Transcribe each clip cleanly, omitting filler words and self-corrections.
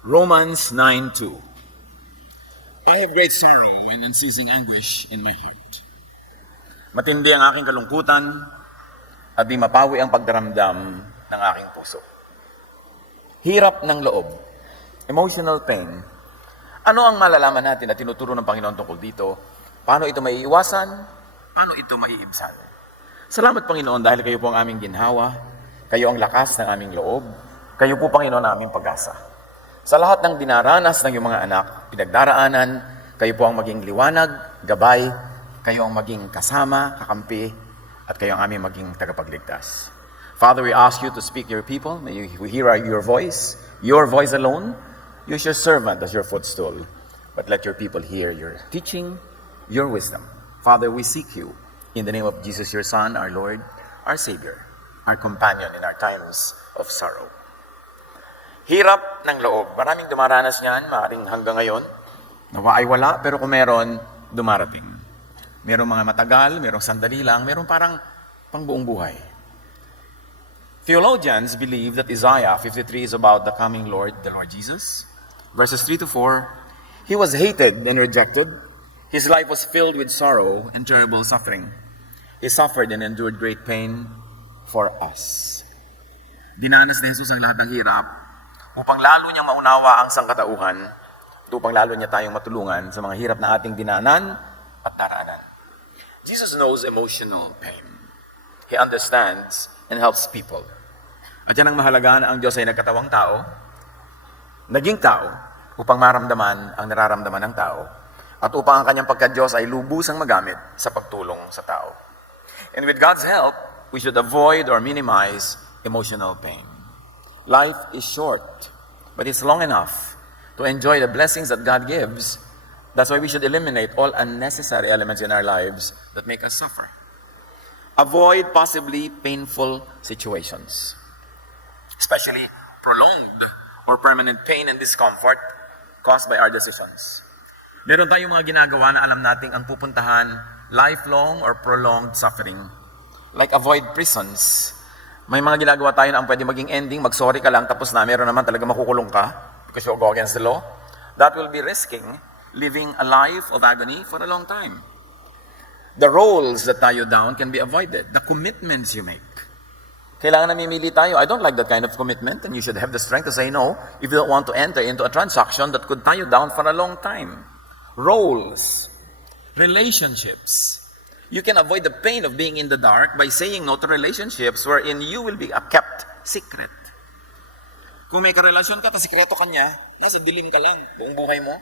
Romans 9:2. I have great sorrow and unceasing anguish in my heart. Matindi ang aking kalungkutan at di mapawi ang pagdaramdam ng aking puso. Hirap ng loob, emotional pain. Ano ang malalaman natin na tinuturo ng Panginoon tungkol dito? Paano ito maiiwasan? Paano ito maiibsan? Salamat Panginoon dahil kayo po ang aming ginhawa, kayo ang lakas ng aming loob, kayo po Panginoon ang aming pag-asa. Sa lahat ng dinaranas ng iyong mga anak, pinagdaraanan, kayo po ang maging liwanag, gabay, kayo ang maging kasama, kakampi, at kayo ang aming maging tagapagligtas. Father, we ask you to speak to your people. May we hear your voice alone. Use your servant as your footstool. But let your people hear your teaching, your wisdom. Father, we seek you in the name of Jesus, your Son, our Lord, our Savior, our companion in our times of sorrow. Hirap ng loob. Maraming dumaranas niyan, maaaring hanggang ngayon. Nawa ay wala, pero kung meron, dumarating. Merong mga matagal, merong sandali lang, merong parang pangbuong buhay. Theologians believe that Isaiah 53 is about the coming Lord, the Lord Jesus. Verses 3 to 4, He was hated and rejected. His life was filled with sorrow and terrible suffering. He suffered and endured great pain for us. Dinanas ni Jesus ang lahat ng hirap upang lalo niyang maunawa ang sangkatauhan, upang lalo niya tayong matulungan sa mga hirap na ating dinanan at daraanan. Jesus knows emotional pain. He understands and helps people. At yan ang mahalaga na ang Diyos ay nagkatawang tao, naging tao, upang maramdaman ang nararamdaman ng tao, at upang ang kanyang pagka-Diyos ay lubusang magamit sa pagtulong sa tao. And with God's help, we should avoid or minimize emotional pain. Life is short, but it's long enough to enjoy the blessings that God gives. That's why we should eliminate all unnecessary elements in our lives that make us suffer. Avoid possibly painful situations, especially prolonged or permanent pain and discomfort caused by our decisions. Meron tayong mga ginagawa na alam nating ang pupuntahan lifelong or prolonged suffering. Like avoid prisons. May mga ginagawa tayo na ang pwede maging ending, mag-sorry ka lang, tapos na meron naman talaga makukulong ka because you go against the law. That will be risking living a life of agony for a long time. The roles that tie you down can be avoided. The commitments you make. Kailangan namimili tayo. I don't like that kind of commitment, and you should have the strength to say no if you don't want to enter into a transaction that could tie you down for a long time. Roles. Relationships. You can avoid the pain of being in the dark by saying no to relationships wherein you will be a kept secret. Kung may karelasyon ka, sikreto ka niya, nasa dilim ka lang buong buhay mo,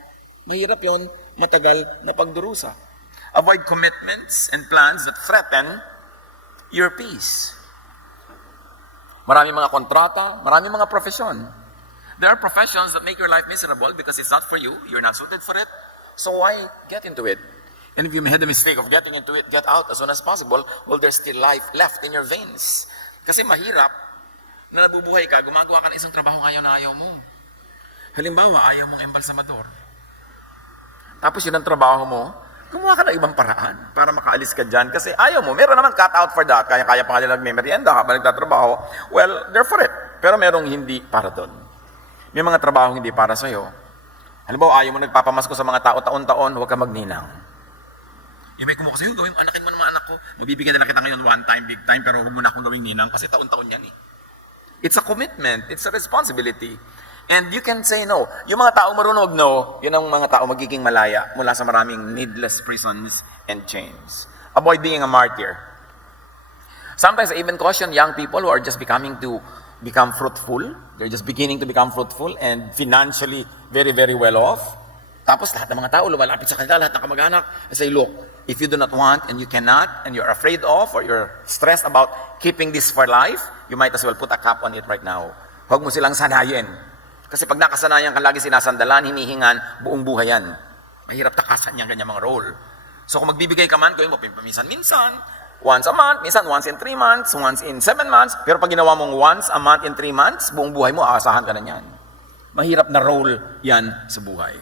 mahirap yon, matagal na pagdurusa. Avoid commitments and plans that threaten your peace. Maraming mga kontrata, maraming mga profesyon. There are professions that make your life miserable because it's not for you, you're not suited for it, so why get into it? And if you made the mistake of getting into it, get out as soon as possible, well, there's still life left in your veins. Kasi mahirap na nabubuhay ka, gumagawa ka ng isang trabaho ayaw na ayaw mo. Halimbawa, ayaw mong embalsamador. Tapos yun ang trabaho mo, gumawa ka ng ibang paraan para makaalis ka dyan. Kasi ayaw mo, meron naman cut out for that. Kaya pa nga nagme-merienda habang nagtatrabaho. Well, they're for it. Pero merong hindi para doon. May mga trabaho hindi para sa'yo. Halimbawa, ayaw mo nagpapamasko sa mga tao taon-taon, huwag ka magninang. Yung may kumuha sa'yo, gawin mo, anakin mo naman anak ko. Mabibigyan nila kita ngayon one time, big time, pero huwag mo na akong gawing ninang kasi taon-taon yan eh. It's a commitment. It's a responsibility. And you can say no. Yung mga tao marunong no, yun ang mga tao magiging malaya mula sa maraming needless prisons and chains. Avoid being a martyr. Sometimes I even caution young people who are just become fruitful. They're just beginning to become fruitful and financially very, very well off. Tapos lahat ng mga tao lumalapit sa kanila, lahat ng kamag-anak, and say, look, if you do not want and you cannot and you're afraid of or you're stressed about keeping this for life, you might as well put a cap on it right now. Huwag mo silang sanayin. Kasi pag nakasanayan ka lagi sinasandalan, hinihingan, buong buhay yan. Mahirap takasan yung ganyan mga role. So kung magbibigay ka man, gawin mo minsan, once a month, minsan once in 3 months, once in 7 months, pero pag ginawa mong once a month in 3 months, buong buhay mo, aasahan ka na yan. Mahirap na role yan sa buhay.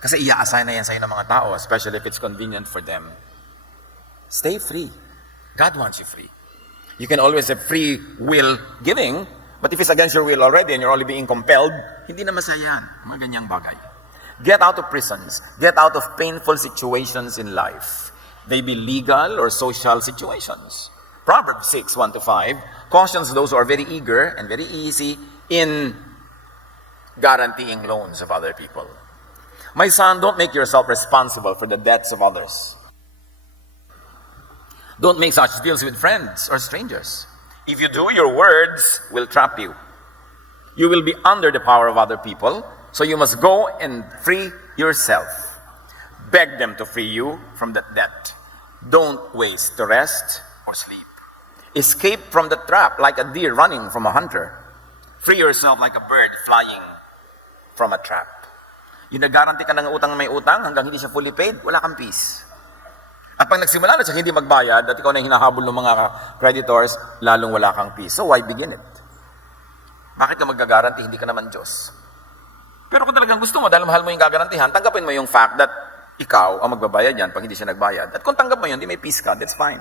Kasi i-assign na yan sa'yo ng mga tao, especially if it's convenient for them. Stay free. God wants you free. You can always have free will giving, But if it's against your will already and you're only being compelled, hindi na masaya yan. Mga ganyang bagay. Get out of prisons. Get out of painful situations in life. They be legal or social situations. Proverbs 6, 1-5 cautions those who are very eager and very easy in guaranteeing loans of other people. My son, don't make yourself responsible for the debts of others. Don't make such deals with friends or strangers. If you do, your words will trap you. You will be under the power of other people, so you must go and free yourself. Beg them to free you from that debt. Don't waste the rest or sleep. Escape from the trap like a deer running from a hunter. Free yourself like a bird flying from a trap. Yung nag-guarantee ka ng utang na may utang hanggang hindi siya fully paid, wala kang peace. At pag nagsimula na siya hindi magbayad at ikaw na hinahabol ng mga creditors, lalong wala kang peace. So why begin it? Bakit ka mag-guarantee? Hindi ka naman Diyos. Pero kung talagang gusto mo, dahil mahal mo yung gagarantihan, tanggapin mo yung fact that ikaw ang magbabayad yan pag hindi siya nagbayad. At kung tanggap mo yun, di may peace ka, that's fine.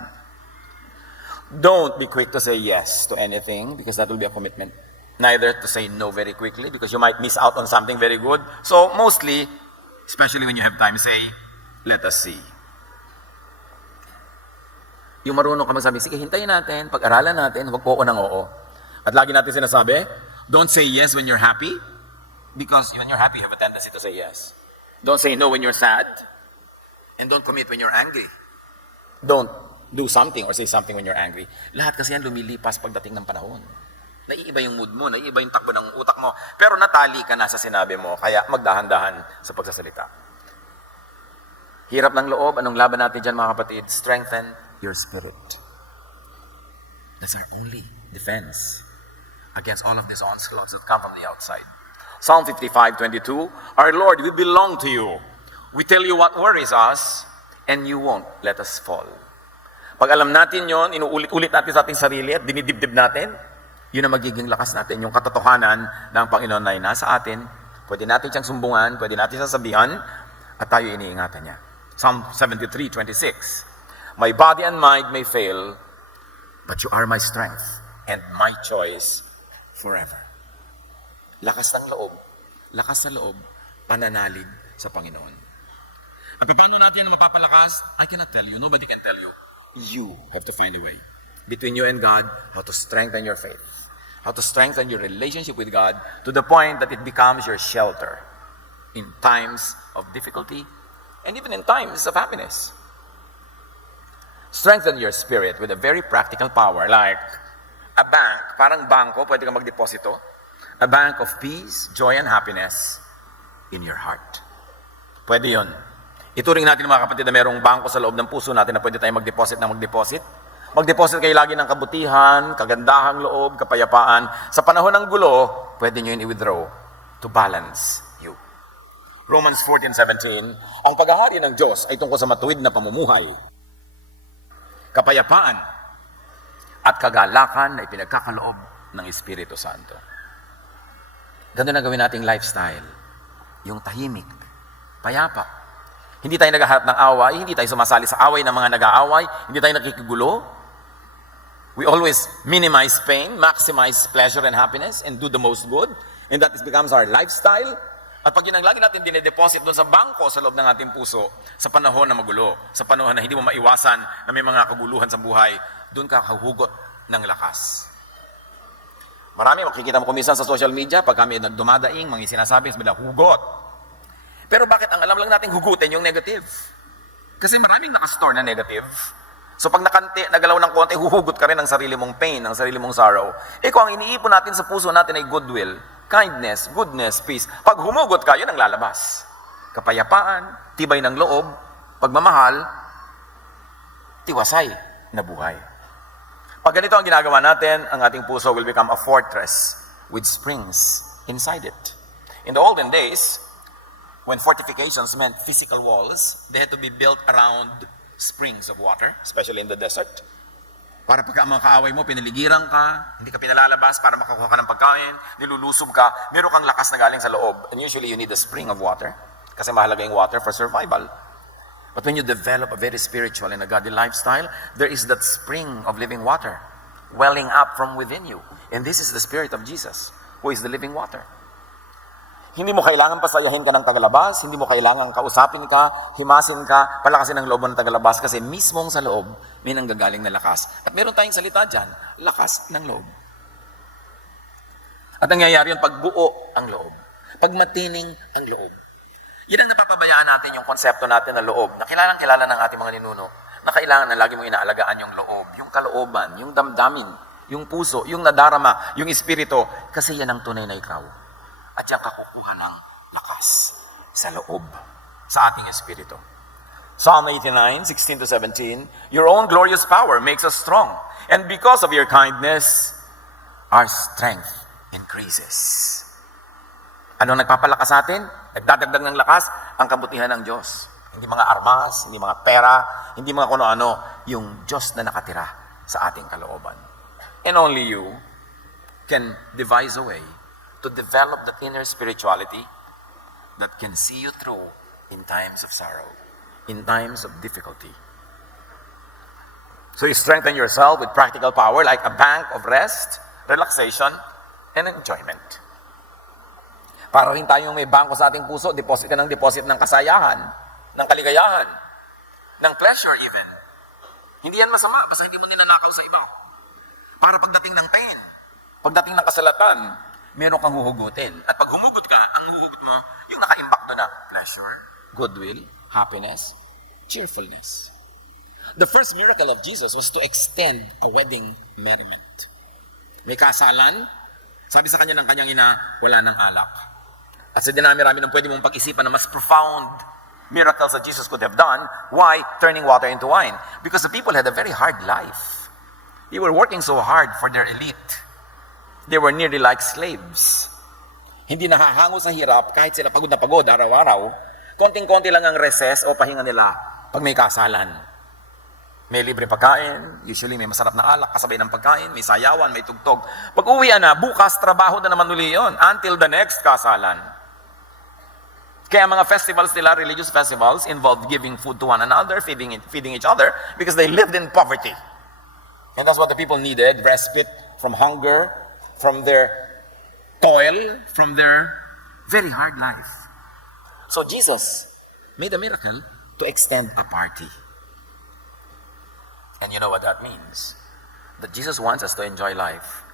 Don't be quick to say yes to anything because that will be a commitment. Neither to say no very quickly because you might miss out on something very good. So mostly, especially when you have time, say, let us see. Yung marunong ka magsabi, sige, hintayin natin, pag-aralan natin, huwag po ako ng oo. At lagi natin sinasabi, don't say yes when you're happy because when you're happy, you have a tendency to say yes. Don't say no when you're sad and don't commit when you're angry. Don't do something or say something when you're angry. Lahat kasi yan lumilipas pagdating ng panahon. Naiiba yung mood mo, naiiba yung takbo ng utak mo. Pero natali ka na sa sinabi mo, kaya magdahan-dahan sa pagsasalita. Hirap ng loob, anong laban natin dyan mga kapatid? Strengthen your spirit. That's our only defense against all of these onslaughts that come from the outside. Psalm 55:22, our Lord, we belong to you. We tell you what worries us, and you won't let us fall. Pag alam natin yon, inuulit-ulit natin sa ating sarili at dinidibdib natin, yun ang magiging lakas natin, yung katotohanan ng Panginoon na nasa atin. Pwede natin siyang sumbungan, pwede natin sasabihan, at tayo iniingatan niya. Psalm 73:26, my body and mind may fail, but you are my strength and my choice forever. Lakas ng loob, lakas sa loob, pananalig sa Panginoon. At paano natin na mapapalakas? I cannot tell you, nobody can tell you. You have to find a way between you and God, how to strengthen your faith, how to strengthen your relationship with God to the point that it becomes your shelter in times of difficulty and even in times of happiness. Strengthen your spirit with a very practical power like a bank, parang bangko, pwede kang magdeposito. A bank of peace, joy, and happiness in your heart. Pwede yun. Ituring natin mga kapatid na mayroong bangko sa loob ng puso natin na pwede tayong mag-deposit na mag-deposit. Mag-deposit kayo lagi ng kabutihan, kagandahang loob, kapayapaan. Sa panahon ng gulo, pwede nyo yun i-withdraw to balance you. Romans 14:17, ang paghahari ng Diyos ay tungkol sa matuwid na pamumuhay, kapayapaan, at kagalakan na ipinagkakaloob ng Espiritu Santo. Ganun na gawin nating lifestyle. Yung tahimik, payapa. Hindi tayo naghahanap ng away, hindi tayo sumasali sa away ng mga nag-aaway, hindi tayo nakikigulo. We always minimize pain, maximize pleasure and happiness, and do the most good. And that becomes our lifestyle. At pag yun ang lagi natin dinedeposit doon sa bangko sa loob ng ating puso, sa panahon na magulo, sa panahon na hindi mo maiwasan na may mga kaguluhan sa buhay, doon ka kahugot ng lakas. Marami, makikita mo kumisan sa social media, pag kami dumadaing, mga sinasabing, sabi na, hugot. Pero bakit ang alam lang natin hugutin yung negative? Kasi maraming nakastore na negative. So pag nagalaw ng konti, huhugot ka rin ng sarili mong pain, ng sarili mong sorrow. Eh kung ang iniipon natin sa puso natin ay goodwill, kindness, goodness, peace, pag humugot ka, yun ang lalabas. Kapayapaan, tibay ng loob, pagmamahal, tiwasay na buhay. Pag ganito ang ginagawa natin, ang ating puso will become a fortress with springs inside it. In the olden days, when fortifications meant physical walls, they had to be built around springs of water, especially in the desert. Para pagka ang mga kaaway mo, pinaligiran ka, hindi ka pinalalabas para makakuha ka ng pagkain, nilulusob ka, meron kang lakas na galing sa loob. And usually you need a spring of water, kasi mahalaga yung water for survival. But when you develop a very spiritual and a godly lifestyle, there is that spring of living water. welling up from within you. And this is the Spirit of Jesus, who is the living water. Hindi mo kailangan pasayahin ka ng tagalabas, hindi mo kailangan kausapin ka, himasin ka, palakasin ang loob ng tagalabas, kasi mismong sa loob, may nanggagaling na lakas. At meron tayong salita dyan, lakas ng loob. At nangyayari yun pag buo ang loob, pag matining ang loob. Yan ang napapabayaan natin yung konsepto natin na loob, na kilalang-kilala ng ating mga ninuno, na kailangan na lagi mong inaalagaan yung loob, yung kalooban, yung damdamin, yung puso, yung nadarama, yung espiritu, kasi yan ang tunay na ikaw. At yan kakukuha ng lakas sa loob, sa ating espiritu. Psalm 89, 16-17, your own glorious power makes us strong, and because of your kindness, our strength increases. Ano nagpapalakas sa atin? Nagdadagdag ng lakas ang kabutihan ng Diyos. Hindi mga armas, hindi mga pera, hindi mga kuno-ano, yung Diyos na nakatira sa ating kalooban. And only you can devise a way to develop that inner spirituality that can see you through in times of sorrow, in times of difficulty. So you strengthen yourself with practical power like a bank of rest, relaxation, and enjoyment. Para rin tayong may bangko sa ating puso, deposit ka ng deposit ng kasayahan, ng kaligayahan, ng pleasure even. Hindi yan masama, basta hindi mo ninanakaw sa iba. Para pagdating ng pain, pagdating ng kasalatan, meron kang huhugutin. At pag humugot ka, ang huhugot mo, yung naka-impact doon na pleasure, goodwill, happiness, cheerfulness. The first miracle of Jesus was to extend a wedding merriment. May kasalan, sabi sa kanya ng kanyang ina, wala ng alak. At sa dinami-rami ng pwede mong pag-isipan na mas profound miracles that Jesus could have done, why turning water into wine? Because the people had a very hard life. They were working so hard for their elite. They were nearly like slaves. Hindi nahahango sa hirap kahit sila pagod na pagod araw-araw. Konting-konti lang ang recess o pahinga nila pag may kasalan. May libre pagkain, usually may masarap na alak kasabay ng pagkain, may sayawan, may tugtog. Pag uwian na, bukas trabaho na naman uli yun until the next kasalan. Kaya mga festivals nila, religious festivals, involved giving food to one another, feeding each other, because they lived in poverty. And that's what the people needed, respite from hunger, from their toil, from their very hard life. So Jesus made a miracle to extend a party. And you know what that means? That Jesus wants us to enjoy life,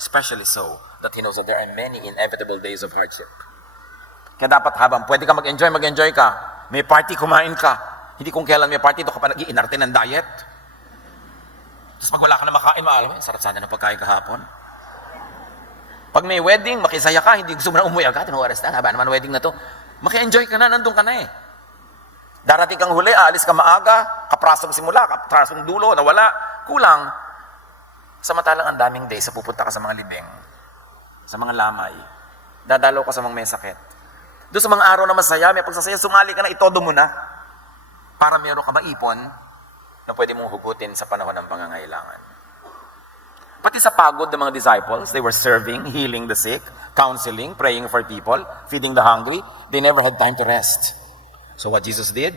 especially so that He knows that there are many inevitable days of hardship. Kaya dapat habang pwede ka mag-enjoy ka. May party, kumain ka. Hindi kung kailan may party, ito ka pa nag-iinarte ng diet. Tapos pag wala ka na makain, maalam, sarap sana ng pagkain kahapon. Pag may wedding, makisaya ka, hindi gusto mo na umuwi agad. Anong oras na? Haba naman wedding na to. Maki-enjoy ka na, nandun ka na eh. Darating kang huli, aalis ka maaga, kaprasong simula, kaprasong dulo, nawala, kulang. Samantalang ang daming days sa pupunta ka sa mga libing, sa mga lamay, dadalo ka sa mga may sakit. Doon sa mga araw na masaya, may pagsasaya, sumali ka na, itodo mo na. Para meron ka maipon na pwede mong hugutin sa panahon ng pangangailangan. Pati sa pagod ng mga disciples, they were serving, healing the sick, counseling, praying for people, feeding the hungry. They never had time to rest. So what Jesus did?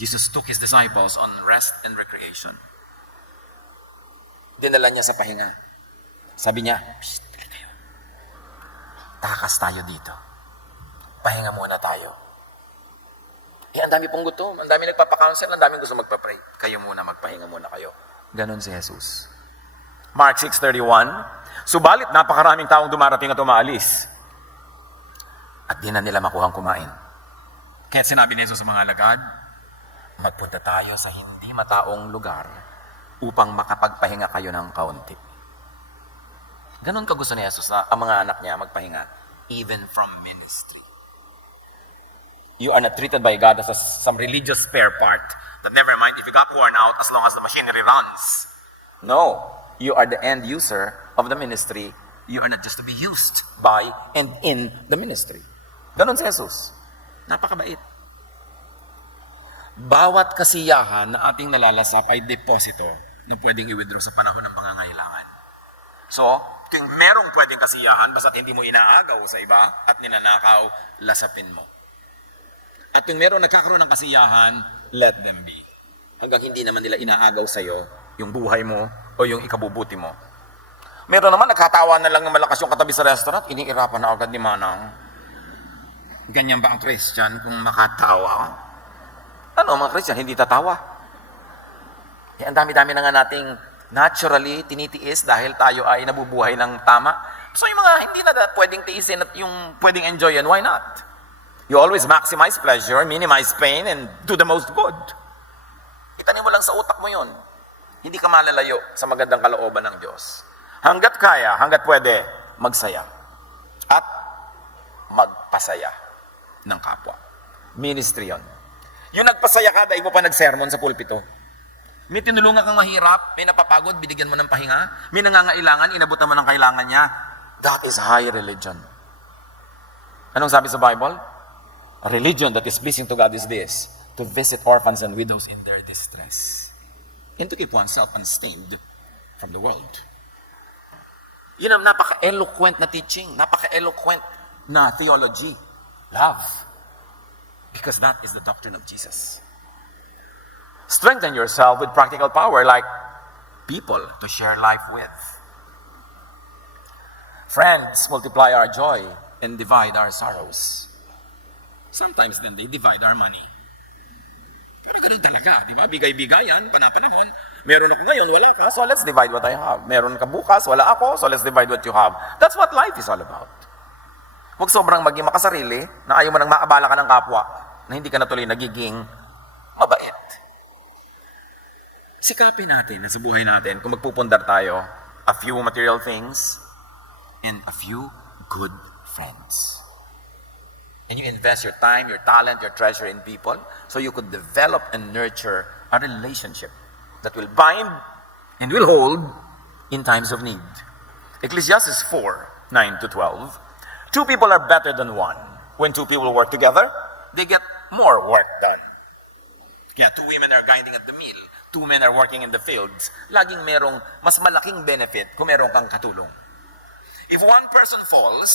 Jesus took His disciples on rest and recreation. Dinala niya sa pahinga. Sabi niya, "Psst, kayo. Takas tayo dito. Pahinga muna tayo. Ang dami pong gutom, ang dami nagpapakounsel, ang dami gusto magpa-pray. Kayo muna, magpahinga muna kayo." Ganon si Jesus. Mark 6:31, subalit napakaraming taong dumarating at umaalis. At di na nila makuhang kumain. Kaya sinabi ni Jesus sa mga alagad, magpunta tayo sa hindi mataong lugar upang makapagpahinga kayo ng kaunti. Ganon ka gusto ni Jesus na ang mga anak niya magpahinga, even from ministry. You are not treated by God as some religious spare part that never mind if you got worn out as long as the machinery runs. No, you are the end user of the ministry. You are not just to be used by and in the ministry. Ganon si Jesus. Napakabait. Bawat kasiyahan na ating nalalasap ay deposito na pwedeng i-withdraw sa panahon ng pangangailangan. So, kung merong pwedeng kasiyahan, basta't hindi mo inaagaw sa iba at ninanakaw, lasapin mo. At kung merong nagkakaroon ng kasiyahan, let them be. Hanggang hindi naman nila inaagaw sa'yo yung buhay mo o yung ikabubuti mo. Meron naman, nagkatawa na lang ng malakas yung katabi sa restaurant, iniirapan na agad ni Manang. Ganyan ba ang Christian kung makatawa? Ano, mga Christian, hindi tatawa. Eh, ang dami-dami na nga nating naturally tinitiis dahil tayo ay nabubuhay ng tama. So yung mga hindi na pwedeng tiisin at yung pwedeng enjoyin, why not? You always maximize pleasure, minimize pain, and do the most good. Itanim mo lang sa utak mo yun. Hindi ka malalayo sa magandang kalooban ng Diyos. Hanggat kaya, hanggat pwede, magsaya. At magpasaya ng kapwa. Ministry yun. Yung nagpasaya ka, dahil mo pa nagsermon sa pulpito. May tinulungan kang mahirap, may napapagod, binigyan mo ng pahinga, may nangangailangan, inabutan mo ng kailangan niya. That is high religion. Anong sabi sa Bible? A religion that is pleasing to God is this, to visit orphans and widows in their distress, and to keep oneself unstained from the world. Yun ang napaka-eloquent na teaching, napaka-eloquent na theology. Love. Because that is the doctrine of Jesus. Strengthen yourself with practical power like people to share life with. Friends multiply our joy and divide our sorrows. Sometimes then they divide our money. Pero ganun talaga, di ba? Bigay-bigayan, panapanahon. Meron ako ngayon, wala ka, so let's divide what I have. Meron ka bukas, wala ako, so let's divide what you have. That's what life is all about. Huwag sobrang maging makasarili na ayaw mo nang maabala ka ng kapwa na hindi ka na tuloy nagiging mabait. Sikapin natin na sa buhay natin kung magpupundar tayo, a few material things and a few good friends. And you invest your time, your talent, your treasure in people so you could develop and nurture a relationship that will bind and will hold in times of need. Ecclesiastes 4:9-12. Two people are better than one. When two people work together, they get more work done. Kaya two women are grinding at the mill, two men are working in the fields. Laging merong mas malaking benefit kung meron kang katulong. If one person falls,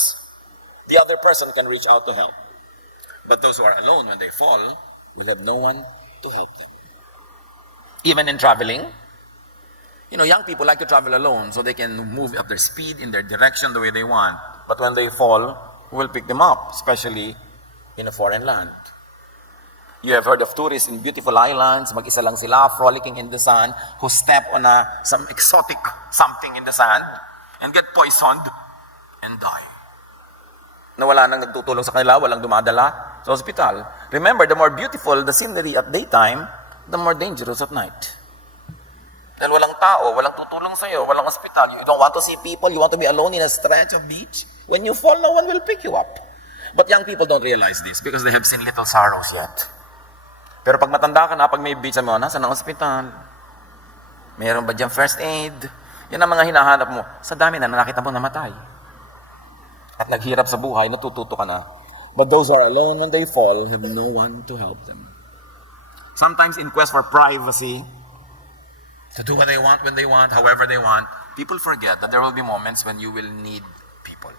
the other person can reach out to help. But those who are alone when they fall will have no one to help them. Even in traveling, young people like to travel alone so they can move at their speed, in their direction, the way they want. But when they fall, who will pick them up, especially in a foreign land? You have heard of tourists in beautiful islands, mag-isa lang sila, frolicking in the sun, who step on some exotic something in the sand and get poisoned and die. Na wala nang nagtutulong sa kanila, walang dumadala sa ospital. Remember, the more beautiful the scenery at daytime, the more dangerous at night. Dahil walang tao, walang tutulong sa'yo, walang ospital. You don't want to see people, you want to be alone in a stretch of beach. When you fall, no one will pick you up. But young people don't realize this because they have seen little sorrows yet. Pero pag matanda ka na, pag may beach, sabi mo, nasa ng ospital? Mayroon ba dyan first aid? Yan ang mga hinahanap mo. Sa dami na nakita mo namatay. At naghirap sa buhay, natututo ka na. But those who are alone when they fall have no one to help them. Sometimes in quest for privacy, to do what they want, when they want, however they want, people forget that there will be moments when you will need people.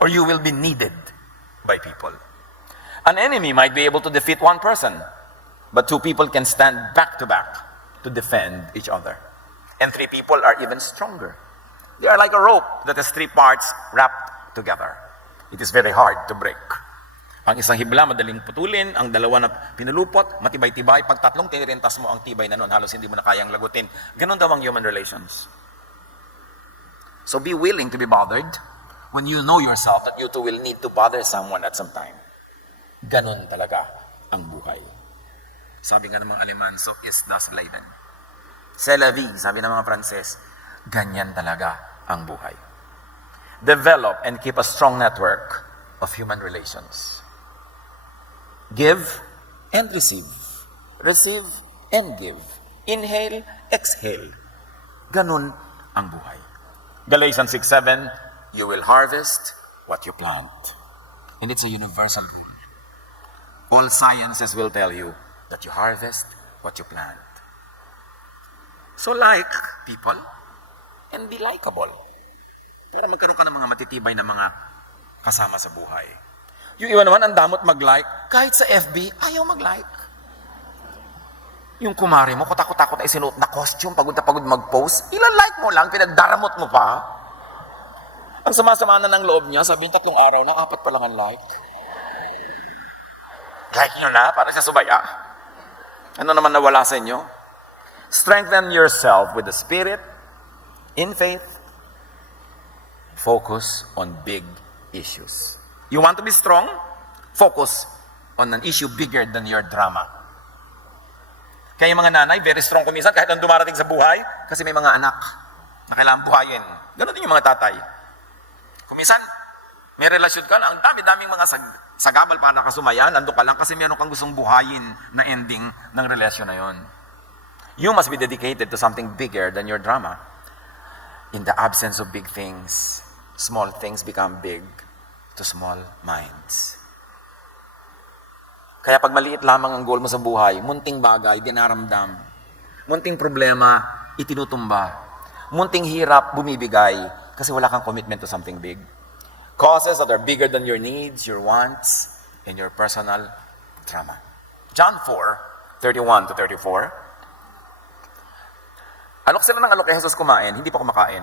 Or you will be needed by people. An enemy might be able to defeat one person, but two people can stand back to back to defend each other. And three people are even stronger. They are like a rope that has three parts wrapped together. It is very hard to break. Ang isang hibla, madaling putulin. Ang dalawa na pinulupot, matibay-tibay. Pag tatlong tinirintas mo ang tibay na nun, halos hindi mo na kayang lagutin. Ganon daw ang human relations. So be willing to be bothered when you know yourself that you too will need to bother someone at some time. Ganon talaga ang buhay. Sabi nga ng mga Aleman, so is das Leben. C'est la vie, sabi ng mga Frances, ganyan talaga ang buhay. Develop and keep a strong network of human relations. Give and receive. Receive and give. Inhale, exhale. Ganun ang buhay. Galatians 6:7, you will harvest what you plant. And it's a universal rule. All sciences will tell you that you harvest what you plant. So like people and be likable. Pero magkaroon ka ng mga matitibay na mga kasama sa buhay. Yung iba naman, ang damot mag-like. Kahit sa FB, ayaw mag-like. Yung kumari mo, kutakot-takot ay sinuot na costume, pagod na pagod mag-post, ilan like mo lang, pinagdaramot mo pa. Ang sama-sama na ng loob niya, sabihin 3 araw na, 4 pa lang ang like. Like nyo na, para sa subaya. Ano naman nawala sa inyo? Strengthen yourself with the Spirit, in faith. Focus on big issues. You want to be strong? Focus on an issue bigger than your drama. Kaya yung mga nanay, very strong kumisan kahit ang dumarating sa buhay kasi may mga anak na kailangan buhayin. Ganon din yung mga tatay. Kumisan, may relasyon ka na, ang dami-daming mga sagabal para nakasumaya, nandun ka lang kasi meron kang gustong buhayin na ending ng relasyon na yon. You must be dedicated to something bigger than your drama. In the absence of big things, small things become big to small minds. Kaya pag maliit lamang ang goal mo sa buhay, munting bagay, dinaramdam. Munting problema, itinutumba. Munting hirap, bumibigay. Kasi wala kang commitment to something big. Causes that are bigger than your needs, your wants, and your personal drama. John 4:31 to 34. Alok sila ng alok kay Jesus kumain, hindi pa kumakain.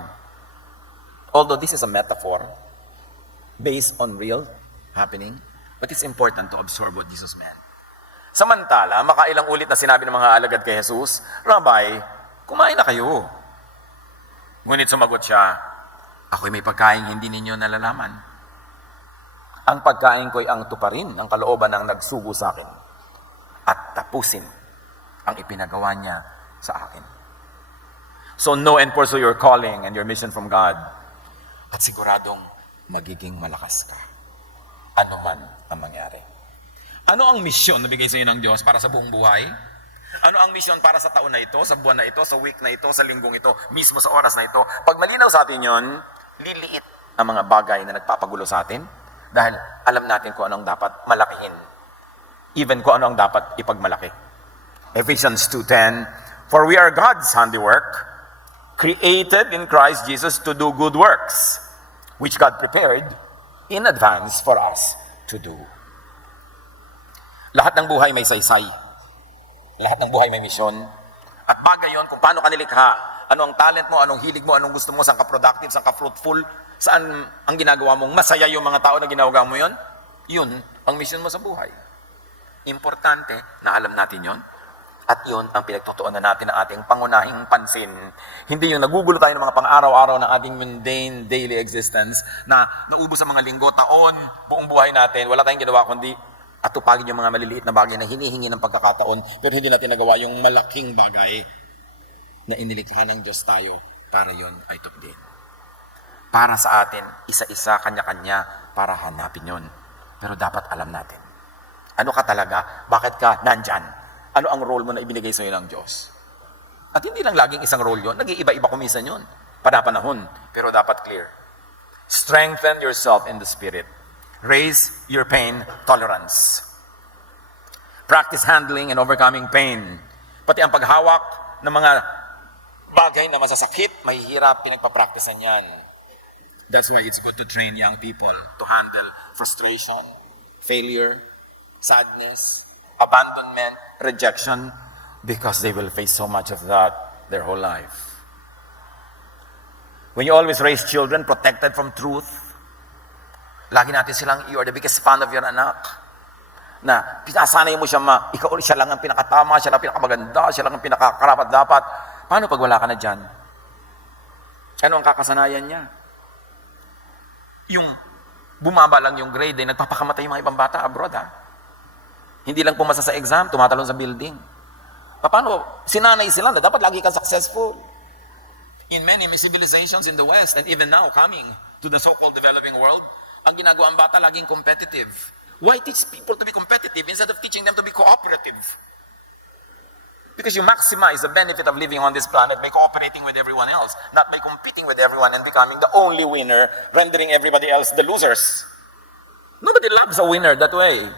Although this is a metaphor based on real happening, but it's important to absorb what Jesus meant. Samantala, makailang ulit na sinabi ng mga alagad kay Jesus, Rabbi, kumain na kayo. Ngunit sumagot siya, ako'y may pagkain hindi ninyo nalalaman. Ang pagkain ko'y ang tuparin ang kalooban ng nagsugo sa akin at tapusin ang ipinagawa niya sa akin. So know and pursue your calling and your mission from God at siguradong magiging malakas ka. Ano man ang mangyari. Ano ang misyon na bigay sa iyo ng Diyos para sa buong buhay? Ano ang misyon para sa taon na ito, sa buwan na ito, sa week na ito, sa linggong ito, mismo sa oras na ito? Pag malinaw sa atin yon, liliit ang mga bagay na nagpapagulo sa atin dahil alam natin kung anong dapat malakihin. Even kung ano ang dapat ipagmalaki. Ephesians 2:10, for we are God's handiwork, created in Christ Jesus to do good works, which God prepared in advance for us to do. Lahat ng buhay may saysay. Lahat ng buhay may misyon. At bagay yon kung paano ka nilikha. Ano ang talent mo, anong hilig mo, anong gusto mo, saan ka productive, saan ka fruitful, saan ang ginagawa mong masaya yung mga tao na ginagawa mo yon. Yun ang misyon mo sa buhay. Importante na alam natin yon. At yun ang pinagtutuunan natin ng ating pangunahing pansin. Hindi yung nagugulo tayo ng mga pang-araw-araw ng ating mundane daily existence na naubos sa mga linggo, taon, buong buhay natin, wala tayong ginawa kundi atupagin yung mga maliliit na bagay na hinihingi ng pagkakataon pero hindi natin nagawa yung malaking bagay na inilikha ng Diyos tayo para yun ay tupdin. Para sa atin, isa-isa, kanya-kanya, para hanapin yun. Pero dapat alam natin. Ano ka talaga? Bakit ka nandyan? Ano ang role mo na ibinigay sa iyo ng Diyos? At hindi lang laging isang role yun. Nag-iiba-iba kumisan yun. Panapanahon. Pero dapat clear. Strengthen yourself in the Spirit. Raise your pain tolerance. Practice handling and overcoming pain. Pati ang paghawak ng mga bagay na masasakit, mahihirap, pinagpapracticean yan. That's why it's good to train young people to handle frustration, failure, sadness, abandonment, rejection, because they will face so much of that their whole life. When you always raise children protected from truth, lagi natin silang, you are the biggest fan of your anak, na pinasanay mo siya siya lang ang pinakatama, siya lang ang pinakamaganda, siya lang ang pinakakarapat dapat. Paano pag wala ka na dyan? Ano ang kakasanayan niya? Yung bumaba lang yung grade, nagpapakamatay yung mga ibang bata abroad, ha? Hindi lang pumasa sa exam, tumatalon sa building. Paano? Sinanay sila na dapat lagi kang successful. In many civilizations in the West, and even now coming to the so-called developing world, ang ginagawa ang bata laging competitive. Why teach people to be competitive instead of teaching them to be cooperative? Because you maximize the benefit of living on this planet by cooperating with everyone else, not by competing with everyone and becoming the only winner, rendering everybody else the losers. Nobody loves a winner that way.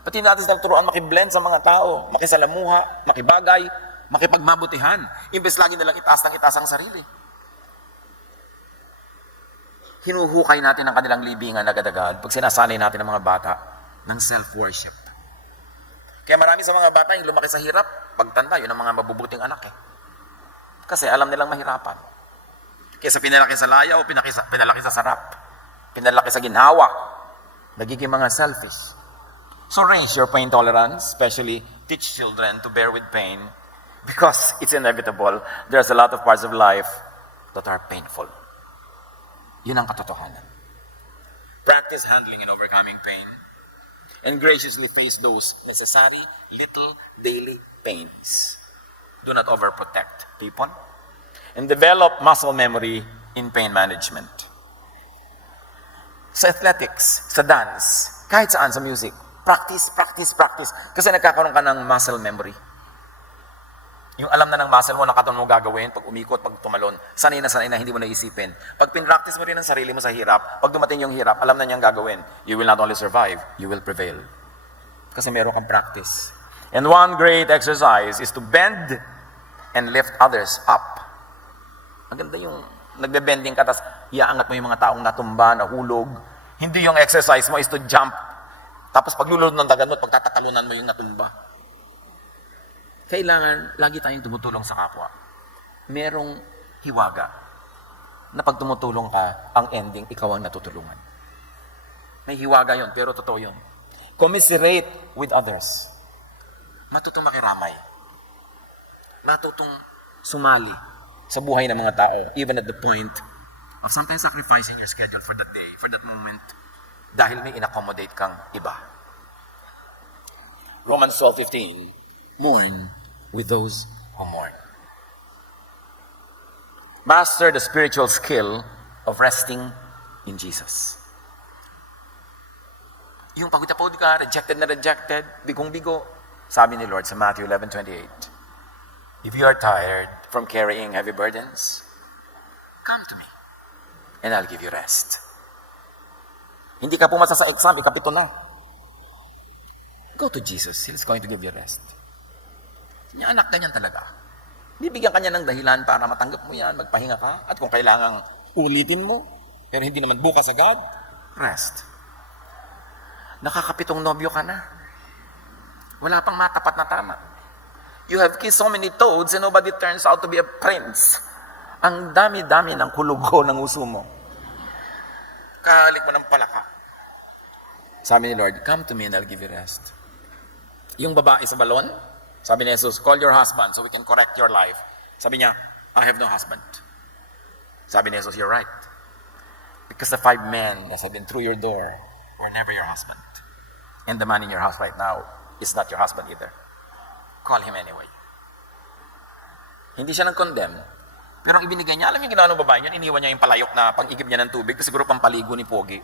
Pati natin silang turuan makiblend sa mga tao, makisalamuha, makibagay, makipagmabutihan. Imbes lagi nilang itaas ng itaas ang sarili. Hinuhukay natin ang kanilang libingan agad-agad pag sinasanay natin ang mga bata ng self-worship. Kaya marami sa mga bata yung lumaki sa hirap, pagtanda, yun ang mga mabubuting anak eh. Kasi alam nilang mahirapan. Kaysa pinalaki sa layaw, pinalaki sa sarap, pinalaki sa ginhawa, nagiging mga selfish. So raise your pain tolerance, especially teach children to bear with pain because it's inevitable. There's a lot of parts of life that are painful. Yun ang katotohanan. Practice handling and overcoming pain and graciously face those necessary little daily pains. Do not overprotect people and develop muscle memory in pain management. Sa athletics, sa dance, kahit saan sa music, practice. Kasi nagkakaroon ka ng muscle memory. Yung alam na ng muscle mo, nakataon mo gagawin, pag umikot, pag tumalon, sanay na hindi mo naisipin. Pag pinractice mo rin ang sarili mo sa hirap, pag dumating yung hirap, alam na niyang gagawin. You will not only survive, you will prevail. Kasi meron kang practice. And one great exercise is to bend and lift others up. Ang ganda yung nagbe-bending ka, tapos iaangat mo yung mga taong natumba, nahulog. Hindi yung exercise mo is to jump. Tapos paglulunod ng dagan mo, pagtatatalunan mo yung natumba. Kailangan, lagi tayong tumutulong sa kapwa. Merong hiwaga na pag tumutulong ka, ang ending, ikaw ang natutulungan. May hiwaga yon, pero totoo yun. Commiserate with others. Matutong makiramay. Matutong sumali sa buhay ng mga tao, even at the point of sometimes sacrificing your schedule for that day, for that moment, dahil may in-accommodate kang iba. Romans 12:15, mourn with those who mourn. Master the spiritual skill of resting in Jesus. Yung pagod ka, rejected na rejected, bigong-bigo, sabi ni Lord sa Matthew 11:28, if you are tired from carrying heavy burdens, come to me, and I'll give you rest. Hindi ka pumasa sa exam, ikapito na. Go to Jesus, He's going to give you rest. Niya, anak, ganyan talaga. Bibigyan kanya ng dahilan para matanggap mo yan, magpahinga ka, at kung kailangang ulitin mo, pero hindi naman bukas agad, rest. Nakakapitong nobyo ka na. Wala pang matapat na tama. You have kissed so many toads and nobody turns out to be a prince. Ang dami-dami ng kulugo ng uso mo. Kahalik mo ng palaka. Sabi ni Lord, come to me and I'll give you rest. Yung babae sa balon, sabi ni Jesus, call your husband so we can correct your life. Sabi niya, I have no husband. Sabi ni Jesus, you're right. Because the 5 men that have been through your door were never your husband. And the man in your house right now is not your husband either. Call him anyway. Hindi siya nag-condemn. Pero ang ibinigay niya, alam niyo ginawa ng babae niya, iniwan niya yung palayok na pang-igib niya ng tubig, kasi siguro pampaligo ni Pogi.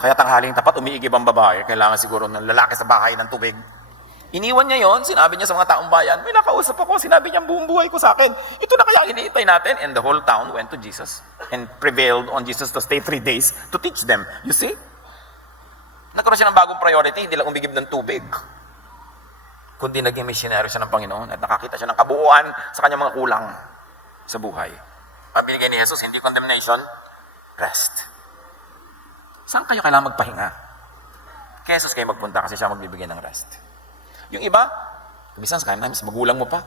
Kaya tanghaling tapat, umiigib ang babae, kailangan siguro ng lalaki sa bahay ng tubig. Iniwan niya yon, sinabi niya sa mga taong bayan, may nakausap ako, sinabi niya buong buhay ko sa akin. Ito na kaya iniitay natin. And the whole town went to Jesus and prevailed on Jesus to stay 3 days to teach them. You see? Nagkaroon siya ng bagong priority, hindi lang umigib ng tubig, kundi naging missionary siya ng Panginoon at nakakita siya ng kabuuan sa kanyang mga kulang sa buhay. Ang binigay ni Jesus, hindi condemnation, rest. Saan kayo kailangan magpahinga? Kaya Jesus kayo magpunta kasi siya magbibigay ng rest. Yung iba, kumisan sa times, magulang mo pa.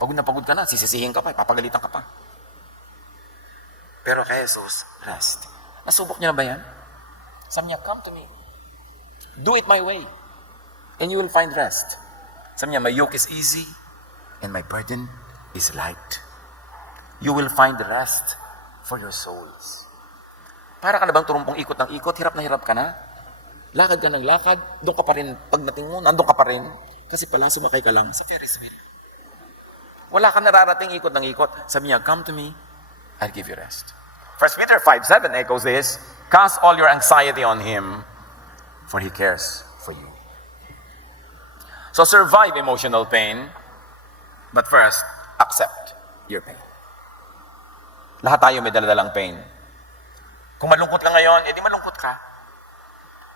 Pagod na pagod ka na, sisisihin ka pa, papagalitan ka pa. Pero kay Jesus, rest. Nasubok niya na ba yan? Sabi niya, come to me. Do it my way. And you will find rest. Sabi niya, my yoke is easy and my burden is light. You will find rest for your souls. Para ka na bang turumpong ikot ng ikot, hirap na hirap ka na? Lakad ka ng lakad, doon ka pa rin, pagdating mo, nandun ka pa rin. Kasi pala, sumakay ka lang sa Ferris wheel. Wala ka nararating ikot ng ikot. Sabi niya, come to me, I'll give you rest. 1 Peter 5:7 echoes this, cast all your anxiety on Him, for He cares for you. So survive emotional pain, but first, accept your pain. Lahat tayo may daladalang pain. Kung malungkot ka ngayon, edi malungkot ka.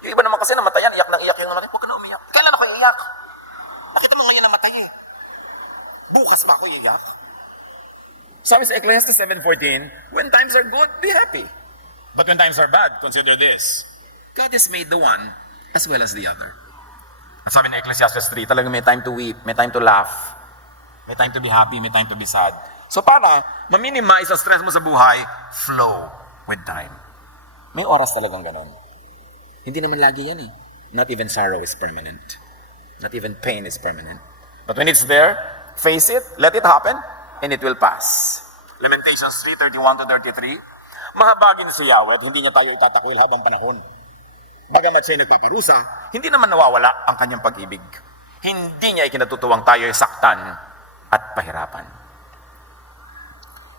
Yung iba naman kasi namatayan, iyak ng iyak yung naman, huwag ka na umiyak. Kailan ako iyak? Nakita mo ngayon namatay eh. Bukas pa ako iyak. Sabi sa Ecclesiastes 7:14, when times are good, be happy. But when times are bad, consider this. God has made the one as well as the other. At sabi ng Ecclesiastes 3, talagang may time to weep, may time to laugh, may time to be happy, may time to be sad. So para ma-minimize ang stress mo sa buhay, flow with time. May oras talagang ganun. Hindi naman lagi yan eh. Not even sorrow is permanent. Not even pain is permanent. But when it's there, face it, let it happen, and it will pass. Lamentations 3:31-33, mahabagin si Yahweh at hindi niya tayo itatakwil habang panahon. Bagamat siya'y nagpaparusa, hindi naman nawawala ang kanyang pag-ibig. Hindi niya ikinatutuwang tayo ay saktan at pahirapan.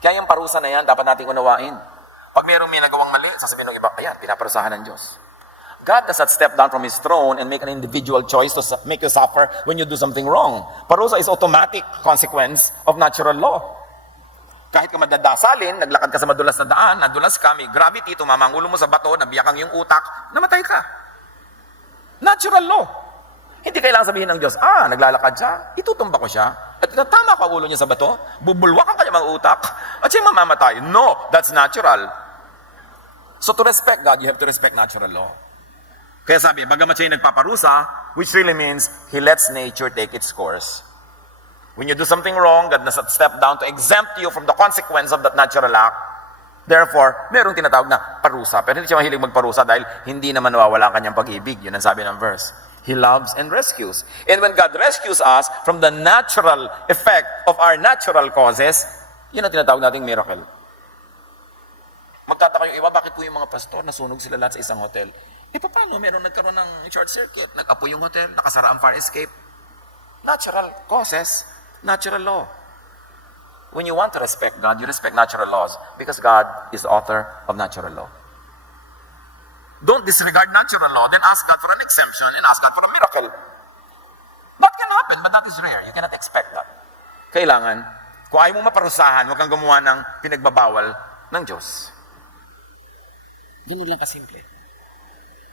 Kaya yung parusa na yan, dapat nating unawain. Pag mayroong may nagawang mali, sasabihin ng iba, ayan, pinaparusahan ng Diyos. God does not step down from His throne and make an individual choice to make you suffer when you do something wrong. Parusa is automatic consequence of natural law. Kahit ka madadasalin, naglakad ka sa madulas na daan, nadulas ka, may gravity, tumama ang ulo mo sa bato, nabiyakang yung utak, namatay ka. Natural law. Hindi kailangan sabihin ng Diyos, naglalakad siya, itutumba ko siya, at natama ka ulo niya sa bato, bubulwak ang kanyang mga utak, at siya mamamatay. No, that's natural. So to respect God, you have to respect natural law. Kaya sabi, bagamat siya nagpaparusa, which really means He lets nature take its course. When you do something wrong, God does not step down to exempt you from the consequence of that natural act. Therefore, merong tinatawag na parusa. Pero hindi siya mahilig magparusa dahil hindi naman nawawala ang kanyang pag-ibig. Yun ang sabi ng verse. He loves and rescues. And when God rescues us from the natural effect of our natural causes, yun ang tinatawag nating miracle. Magtataka yung iba, bakit po yung mga pastor nasunog sila lahat sa isang hotel? Paano? Meron nagkaroon ng short circuit, nag-apoy yung hotel, nakasara ang fire escape. Natural causes, natural law. When you want to respect God, you respect natural laws because God is the author of natural law. Don't disregard natural law, then ask God for an exemption and ask God for a miracle. That can happen, but that is rare. You cannot expect that. Kailangan, kung ayaw mo maparusahan, huwag kang gumawa ng pinagbabawal ng Diyos. Ganun lang kasimple.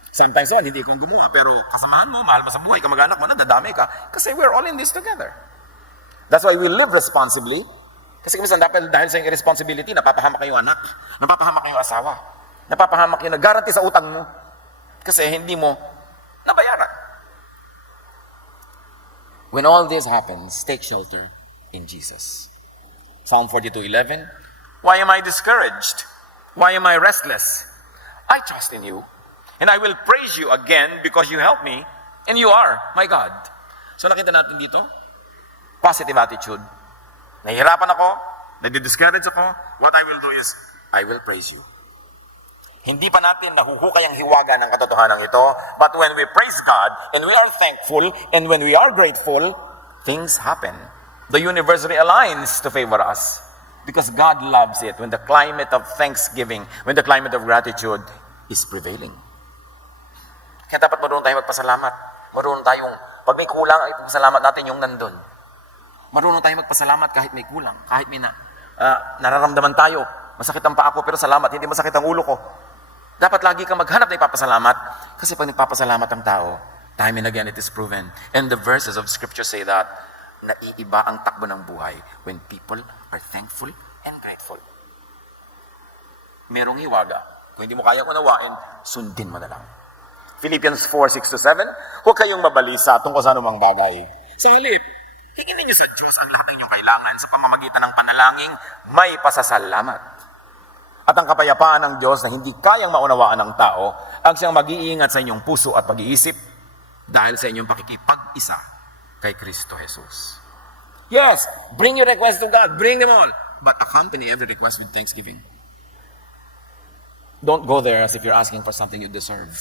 Sometimes, hindi kang gumawa, pero kasamahan mo, mahal mo sa buhay, kamag-anak mo, nadadami ka, kasi we're all in this together. That's why we live responsibly. Kasi kamisan, dahil sa yung responsibility, napapahamak yung anak, napapahamak yung asawa, napapahamak yung nag-guarantee sa utang mo, kasi hindi mo nabayaran. When all this happens, take shelter in Jesus. Psalm 42:11, why am I discouraged? Why am I restless? I trust in you. And I will praise you again because you help me, and you are my God. So nakita natin dito, positive attitude. Nahihirapan ako, nadi-discourage ako, what I will do is, I will praise you. Hindi pa natin nahuhukay ang hiwaga ng katotohanan ito, but when we praise God, and we are thankful, and when we are grateful, things happen. The universe realigns to favor us. Because God loves it when the climate of thanksgiving, when the climate of gratitude is prevailing. Kaya dapat marunong tayong magpasalamat. Marunong tayong, pag may kulang, ay pasalamat natin yung nandun. Marunong tayong magpasalamat kahit may kulang, kahit may nararamdaman tayo. Masakit ang paa ko, pero salamat, hindi masakit ang ulo ko. Dapat lagi kang maghanap na ipapasalamat. Kasi pag nagpapasalamat ang tao, time and again it is proven. And the verses of Scripture say that, naiiba ang takbo ng buhay when people are thankful and grateful. Merong hiwaga. Kung hindi mo kayang unawain, sundin mo na lang. Philippians 4:6-7, huwag kayong mabalisa tungkol sa anumang bagay. Sa halip, hingin ninyo sa Diyos ang lahat ng inyong kailangan sa pamamagitan ng panalangin, may pasasalamat. At ang kapayapaan ng Diyos na hindi kayang maunawaan ng tao, ang siyang mag-iingat sa inyong puso at pag-iisip dahil sa inyong pakikipag-isa kay Kristo Jesus. Yes, bring your request to God, bring them all, but accompany every request with thanksgiving. Don't go there as if you're asking for something you deserve.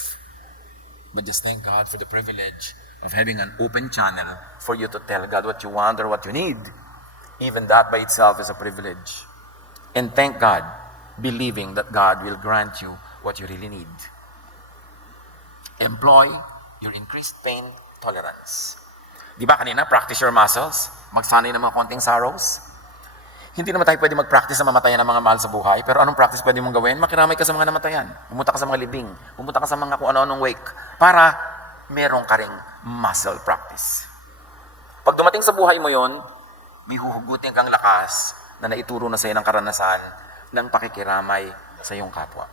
But just thank God for the privilege of having an open channel for you to tell God what you want or what you need. Even that by itself is a privilege. And thank God, believing that God will grant you what you really need. Employ your increased pain tolerance. Di ba kanina, practice your muscles? Magsanay ng mga konting sorrows? Hindi naman tayo pwede mag-practice na mamatayan ng mga mahal sa buhay, pero anong practice pwede mong gawin? Makiramay ka sa mga namatayan. Pumunta ka sa mga libing. Pumunta ka sa mga kung ano-anong wake. Para meron ka ring muscle practice. Pag dumating sa buhay mo yon, may huhugutin kang lakas na naituro na sa'yo ng karanasan ng pakikiramay sa iyong kapwa.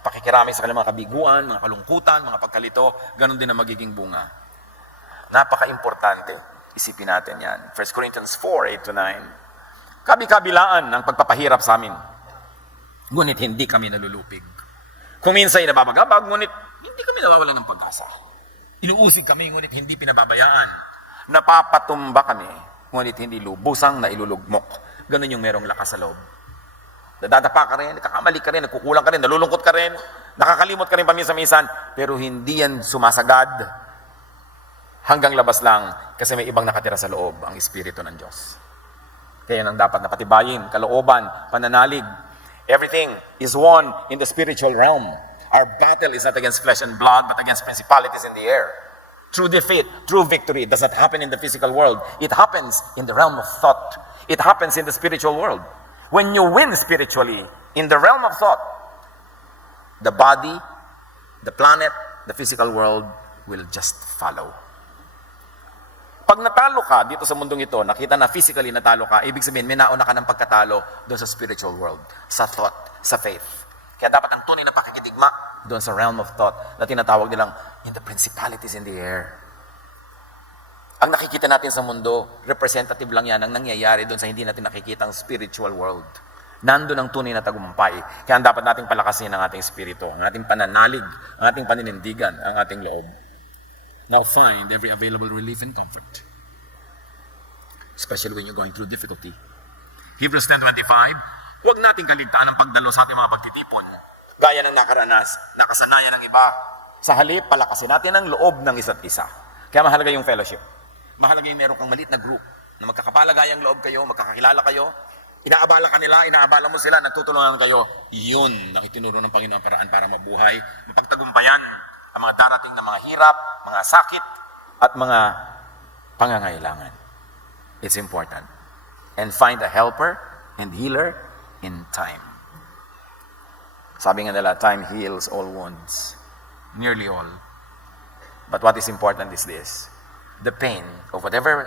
Pakikiramay sa kanilang mga kabiguan, mga kalungkutan, mga pagkalito, ganun din ang magiging bunga. Napaka-importante. Isipin natin yan. 1 Corinthians 4:8-9. Kabi-kabilaan ang pagpapahirap sa amin. Ngunit hindi kami nalulupig. Kung minsan ay nababagabag, ngunit hindi kami nawawalan ng pag-asa. Inuusig kami, ngunit hindi pinababayaan. Napapatumba kami, ngunit hindi lubusang na ilulugmok. Ganun yung merong lakas sa loob. Nadadapa ka rin, nakakamali ka rin, nagkukulang ka rin, nalulungkot ka rin, nakakalimot ka rin paminsan-minsan, pero hindi yan sumasagad. Hanggang labas lang, kasi may ibang nakatira sa loob, ang Espiritu ng Diyos. Kaya yan ang dapat napatibayin, kalooban, pananalig. Everything is won in the spiritual realm. Our battle is not against flesh and blood, but against principalities in the air. True defeat, true victory does not happen in the physical world. It happens in the realm of thought. It happens in the spiritual world. When you win spiritually, in the realm of thought, the body, the planet, the physical world will just follow. Pag natalo ka dito sa mundong ito, nakita na physically natalo ka, ibig sabihin may nauna ka ng pagkatalo doon sa spiritual world, sa thought, sa faith. Kaya dapat ang tunay na pakikidigma doon sa realm of thought na tinatawag nilang in the principalities in the air. Ang nakikita natin sa mundo, representative lang yan ang nangyayari doon sa hindi natin nakikitang spiritual world. Nandun ang tunay na tagumpay. Kaya ang dapat nating palakasin ang ating spirito, ang ating pananalig, ang ating paninindigan, ang ating loob. Now find every available relief and comfort, especially when you're going through difficulty. Hebrews 10:25, huwag nating kaligtaan ang pagdalo sa ating mga pagtitipon, gaya ng nakasanayan ng iba. Sa halip, palakasin natin ang loob ng isa't isa. Kaya mahalaga yung fellowship. Mahalaga yung meron kang maliit na group na magkakapalagayang loob kayo, magkakakilala kayo, inaabala ka nila, inaabala mo sila, nagtutulungan kayo. Yun ang itinuro ng Panginoon paraan para mabuhay, mapagtagumpayan ang mga darating na mga hirap, mga sakit, at mga pangangailangan. It's important. And find a helper and healer in time. Sabi nga nila, time heals all wounds. Nearly all. But what is important is this. The pain of whatever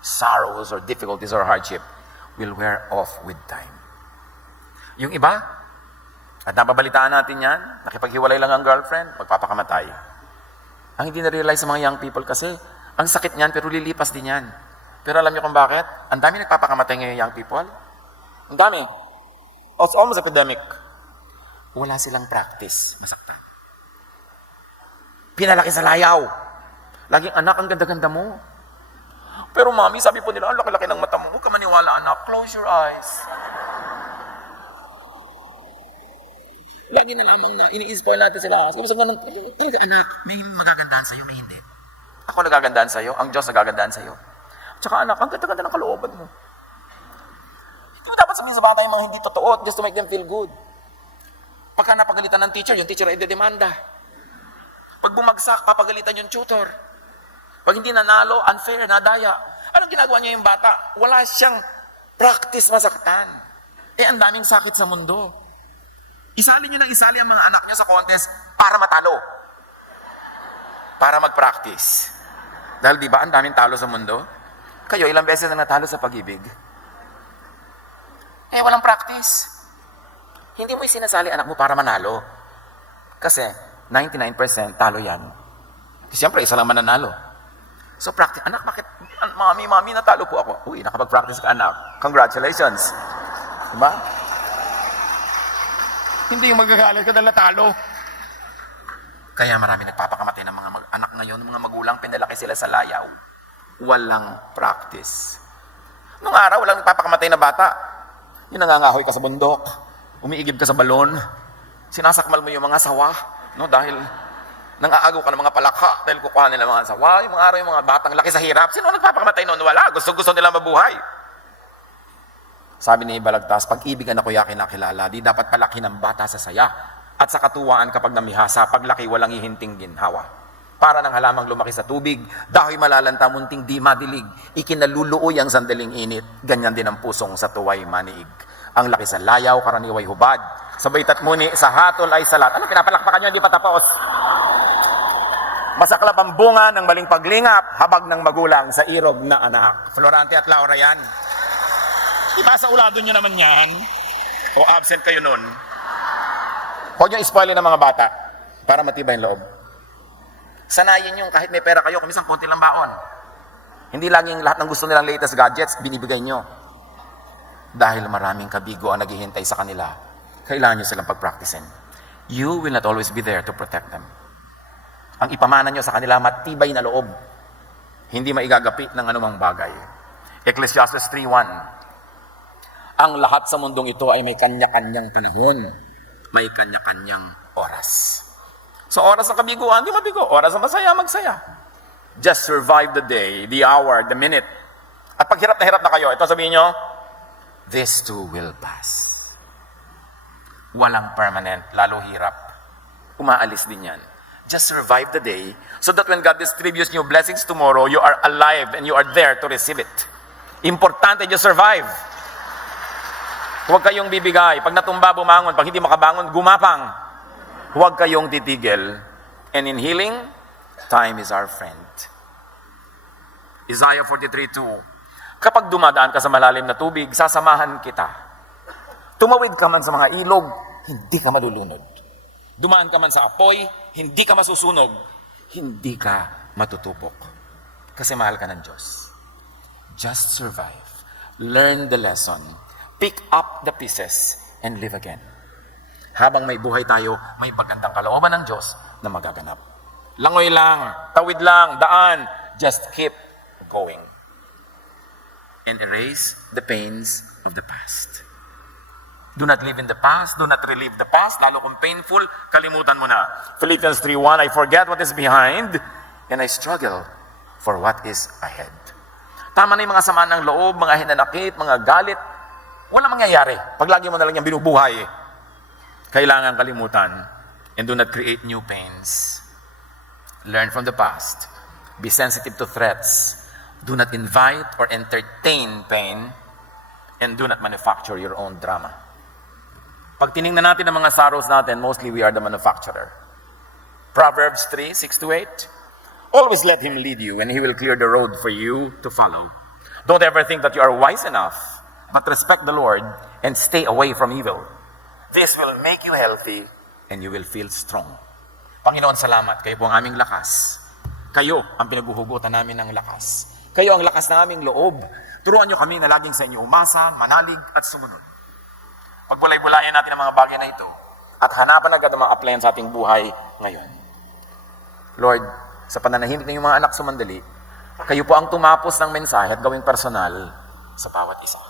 sorrows or difficulties or hardship will wear off with time. Yung iba, at napabalitaan natin yan, nakipaghiwalay lang ang girlfriend, magpapakamatay. Ang hindi na-realize sa mga young people kasi, ang sakit niyan pero lilipas din yan. Pero alam niyo kung bakit? Ang dami nagpapakamatay ngayon young people. Ang dami. It's almost epidemic. Wala silang practice, masaktan. Pinalaki sa layaw. Laging, anak, ang ganda-ganda mo. Pero mami, sabi po nila, ang laki-laki ng mata mo. Huwag ka maniwala, anak. Close your eyes. Lagi na lamang na, ini-spoil natin sila. Kasi gusto ng anak, may magagandaan sa'yo, may hindi. Ako nagagandaan sa'yo, ang Diyos nagagandaan sa'yo. Tsaka anak, ang ganda-ganda ng kalooban mo. Hindi mo dapat sabihin sa bata yung mga hindi totoo just to make them feel good. Pagka napagalitan ng teacher, yung teacher ay dedemanda. Pag bumagsak, papagalitan yung tutor. Pag hindi nanalo, unfair, nadaya. Anong ginagawa niya yung bata? Wala siyang practice masaktan. Ang daming sakit sa mundo. Isali niyo ng isali ang mga anak niyo sa contest para matalo. Para mag-practice. Dahil di ba ang daming talo sa mundo? Kayo, ilang beses na natalo sa pag-ibig? Walang practice. Hindi mo isinasali anak mo para manalo. Kasi 99% talo yan. Siyempre, isa lang mananalo. So practice. Anak, bakit? Mami, natalo po ako. Uy, nakapag-practice ka anak. Congratulations. Diba? Hindi yung magagalit ka dahil natalo. Kaya marami nagpapakamatay ng mga anak ngayon, ng mga magulang, pinalaki sila sa layaw. Walang practice. Nung araw, walang nagpapakamatay na bata. Yung nangangahoy ka sa bundok, umiigib ka sa balon, sinasakmal mo yung mga sawa, no? Dahil nangaagaw ka ng mga palakha, dahil kukuha nila mga sawa, yung mga araw, yung mga batang laki sa hirap. Sino nagpapakamatay noon? Wala. Gusto nila mabuhay. Sabi ni Balagtas, pag-ibig ang ako'y aking nakilala, di dapat palaki ng bata sa saya at sa katuwaan kapag namihasa, paglaki walang hihinting ginhawa. Para ng halamang lumaki sa tubig, dahoy malalanta munting di madilig, ikinaluluoy ang sandaling init, ganyan din ang pusong sa tuway maniig. Ang laki sa layaw, karaniway hubad, sabay tatmuni, sa hatol ay salat. Ano, pinapalakpakan nyo, hindi pa tapos. Masaklap ang bunga ng maling paglingap, habag ng magulang sa irog na anak. Florante at Laura yan. Ipasa ulado nyo naman yan. O absent kayo nun. Huwag nyo ispoilin ng mga bata para matibay ang loob. Sanayin yung kahit may pera kayo, kumisang konti lang baon. Hindi laging lahat ng gusto nilang latest gadgets, binibigay nyo. Dahil maraming kabigo ang naghihintay sa kanila, kailangan nyo silang pag-practicein. You will not always be there to protect them. Ang ipamana nyo sa kanila, matibay na loob. Hindi maigagapi ng anumang bagay. Ecclesiastes 3:1. Ang lahat sa mundong ito ay may kanya-kanyang panahon. May kanya-kanyang oras. So oras ng kabiguan, di mabigo. Oras ng masaya, magsaya. Just survive the day, the hour, the minute. At pag hirap na kayo, ito sabihin nyo, this too will pass. Walang permanent, lalo hirap. Umaalis din yan. Just survive the day so that when God distributes new blessings tomorrow, you are alive and you are there to receive it. Importante, just survive. Huwag kayong bibigay. Pag natumba, bumangon. Pag hindi makabangon, gumapang. Huwag kayong titigil. And in healing, time is our friend. Isaiah 43:2. Kapag dumadaan ka sa malalim na tubig, sasamahan kita. Tumawid ka man sa mga ilog, hindi ka malulunod. Dumaan ka man sa apoy, hindi ka masusunog. Hindi ka matutupok. Kasi mahal ka ng Diyos. Just survive. Learn the lesson. Pick up the pieces and live again. Habang may buhay tayo, may magandang kalooban ng Diyos na magaganap. Langoy lang, tawid lang, daan. Just keep going. And erase the pains of the past. Do not live in the past. Do not relive the past. Lalo kung painful, kalimutan mo na. Philippians 3:1, I forget what is behind and I struggle for what is ahead. Tama na yung mga samaan ng loob, mga hinanakit, mga galit. Wala mangyayari. Pag lagi mo na lang yung binubuhay, kailangan kalimutan and do not create new pains. Learn from the past. Be sensitive to threats. Do not invite or entertain pain and do not manufacture your own drama. Pag tinignan natin ang mga sorrows natin, mostly we are the manufacturer. Proverbs 3:6-8. Always let him lead you and he will clear the road for you to follow. Don't ever think that you are wise enough, but respect the Lord and stay away from evil. This will make you healthy and you will feel strong. Panginoon, salamat. Kayo po ang aming lakas. Kayo ang pinaghuhugutan namin ng lakas. Kayo ang lakas ng aming loob. Turuan nyo kami na laging sa inyo umasa, manalig at sumunod. Pagbulay-bulayan natin ang mga bagay na ito at hanapan agad ang mga applyan sa ating buhay ngayon. Lord, sa pananahimik ng iyong mga anak sumandali, kayo po ang tumapos ng mensahe at gawing personal sa bawat isa.